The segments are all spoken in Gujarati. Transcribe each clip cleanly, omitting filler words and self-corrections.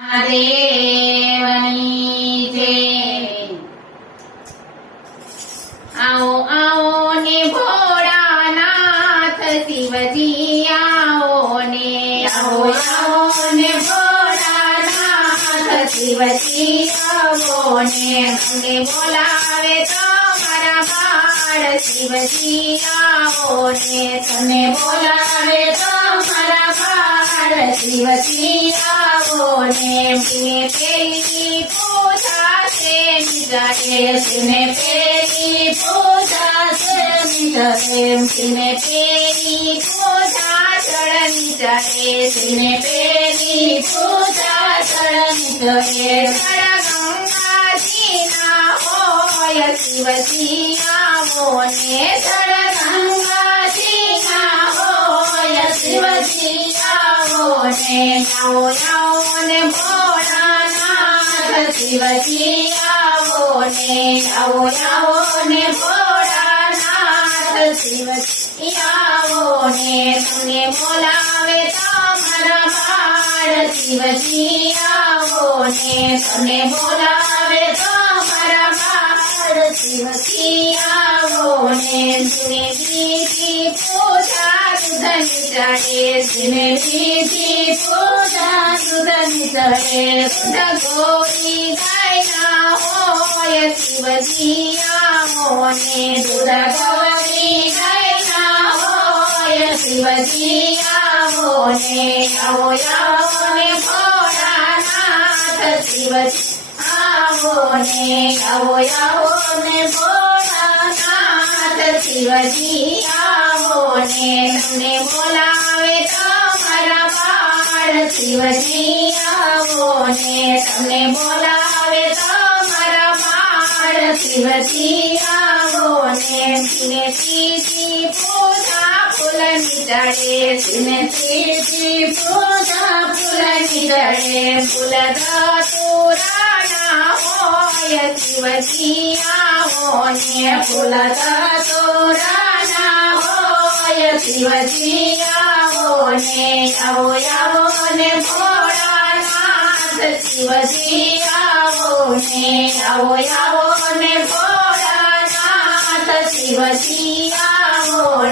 દેવની જય. આવો આવો ને ભોળાનાથ શિવજી આવો ને. આવો આવો ને ભોળાનાથ શિવજી આવો ને. અમને બોલાવે તમારા બાળ શિવજી આવો ને. તને બોલાવે તમારા બાળ શિવજી આવો ને. શિવને પેલી પૂજા છે નિજારે. શિવને પેલી પૂજા છે નિજારે. શિવને પેલી પૂજા ચડની ચાલે. શિવને પેલી પૂજા ચડની ચાલે. ગંગાજી ના હોય શિવજી આવો ને. ગંગાજી ના હોય શિવજી આવો ને. આવો આવો ને ભોળાનાથ શિવજી આવો ને. આવો આવો ને ભોળાનાથ શિવજી આવો ને. તમને બોલાવે તમારા બાળ શિવજી આવો ને. તમને બોલાવે તમારા બાળ શિવજી આવો ને. શિવને દીધી પૂજા દૂધની ચાલે. શિવને દીધી પૂજા દૂધની ચાલે. શુદ્ધ ગોરી ગાયના હોય શિવજી આવો ને. દૂધ ગોરી ગાયના હોય શિવજી આવો ને. આવો આવો ને ભોળાનાથ શિવજી આવો ને. આવો આવો ને ભોળાનાથ શિવજી આવો ને. તમને બોલાવે તમારા બાળ શિવજી આવો ને. તમને બોલાવે તમારા બાળ શિવજી આવો ને. શિવને સીધી પૂજા ફૂલની ચાલે. શિવને સીધી પૂજા ફૂલની ચાલે. ફૂલ ધતુરાના હોય શિવજી આવો ને. ફૂલ ધતુરાના હોય શિવજી આવો ને. આવો આવો ને ભોળાનાથ શિવજી આવો ને. આવો આવો ને ભોળાનાથ શિવજી આવો ને.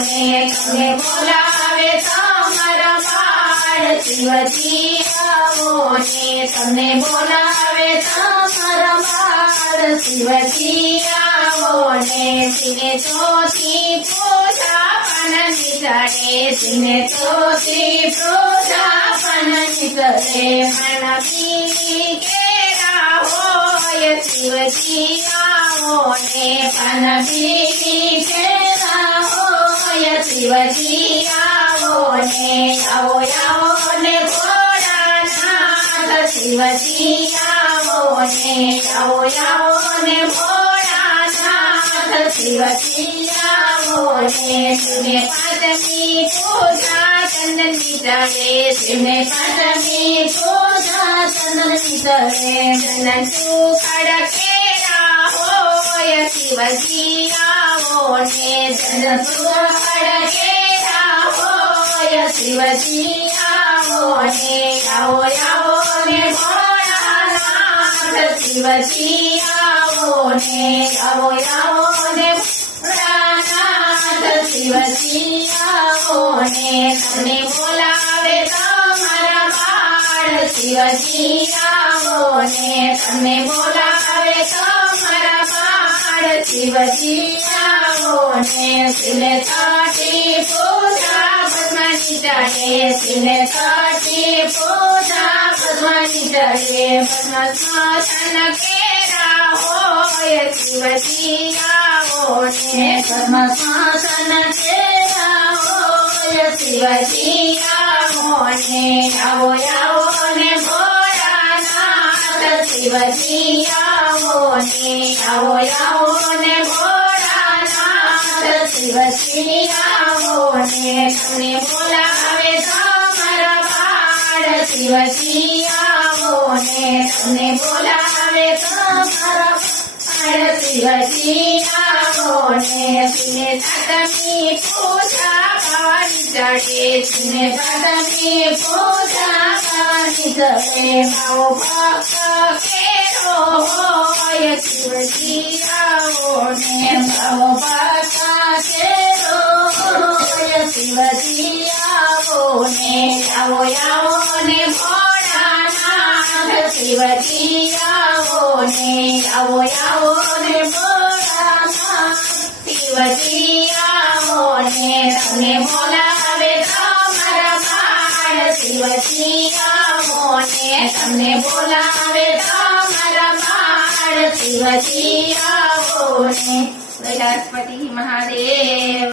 તમને બોલાવે તમારા બાળ શિવજી આવો ને. તમને બોલાવે તમારા બાળ શિવજી આવો ને. શિવને ચોથી પૂજા પાનની ચાલે. શિવને ચોથી પૂજા પાનની ચાલે. મન પીલી કેરા હોય શિવજી આવો ને. પાન પીલી કેરા હોય શિવજી આવો ને. આવો આવો ને ભોળાનાથ શિવજી આવો ને. આવો આવો ને ભોળાનાથ શિવજી આવો ને. શિવને પાંચમી પૂજા ચંદનની ચાલે. શિવને પાંચમી પૂજા ચંદનની ચાલે. ચંદન સુખડ કેરા હોય શિવજી આવો ને. ચંદન સુખડ કેરા હોય શિવજી આવો ને. આવો આવો ને ભોળાનાથ શિવજી આવો ને. આવો આવો ને ભોળાનાથ શિવજી આવો ને. તમને બોલાવે તમારા બાળ શિવજી આવો ને. તમને બોલાવે તમારા બાળ શિવજી આવો ને. શિવને છઠી પૂજા પદ્મની ચાલે. શિવને છઠી પૂજા પદ્મની ચાલે. પદ્મ સ્મશાન કેરા હોય શિવજી આવો ને. પદ્મ સ્મશાન કેરા હોય શિવજી આવો ને. આવો આવો ને ભોળાનાથ શિવજી આવો ને. આવો આવો ને ભોળાનાથ શિવજી આવો ને. તમને બોલાવે તમારા બાળ શિવજી આવો ને. તમને બોલાવે તમારા બાળ શિવજી આવો ને. શિવને સાતમી પૂજા ગાવાની ચડે શિવને પાદની પૂજા ગાવાની ચડે મારો ભક્ત કેરો હોય શિવજી આવો ને મારો ભક્ત કેરો હોય શિવજી આવો ને આવો આવો ને ભોળાનાથ શિવજી આવો ને આવો આવો ને ભોળાનાથ શિવજી આવો ને તમને બોલાવે તમારા બાળ શિવજી આવો ને તમને બોલાવે તમારા બાળ શિવજી આવો ને કૈલાસપતિ મહાદેવ।